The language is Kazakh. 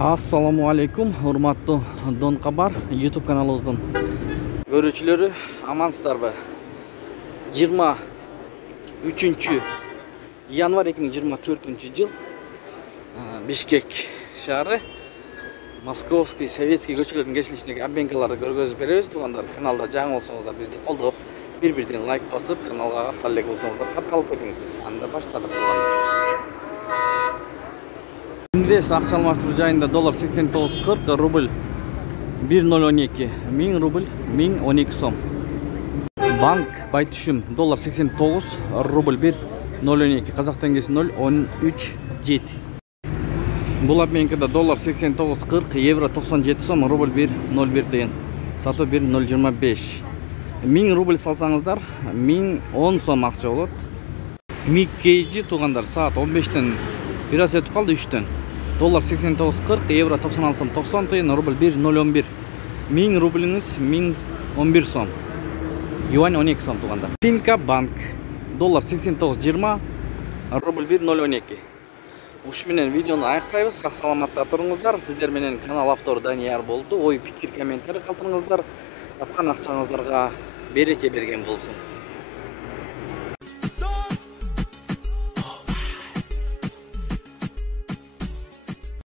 Assalamu alaikum, hurmatlı Don Kabar YouTube kanalımızın görücüleri amansızlar be. 23 yanvar 2024 yıl Bishkek şehri Moskovskiy Sovetskiy көчелердің кесілішіндегі обменкаларды көргізіп береміз. Туғандар каналда жаңы болсаңыздар бізді қолдап бір-бірден лайк басып каналға таллек болсаңыздар қатталып көрдіңіз. Анда баштадық туғандар. İngiliz ақша алмастыру жайында доллар 89.40, рубль 1012, 1000 рубль 1012 сом. Банк байтүшім доллар 89, рубль 1.02, қазақ теңгесі 0.13.7. Бұл обменкада доллар 89.40, евро 97 сом, рубль 1.01 тиын. Сату 1.025. 1000 рубль салсаңыздар 1010 сом ақша болады. Миг кейджи туғандар саат 15-тен biraz өтіп қалды 3-тен. Доллар 89.40, евро 96 сом 90 тиын, рубль 1.011. 1000 рубліңіз 1011 сом. Юань 12 сом туғандар. Тинка банк доллар 89.20, рубль 1.012. Ушменен видеоны аяқтаймыз. Сақ саламатта тұрыңыздар. Сіздер менен канал авторы Данияр болды. Ой, пикир, комментарий қалдырыңыздар. Тапқан ақшаңыздарға береке берген болсын.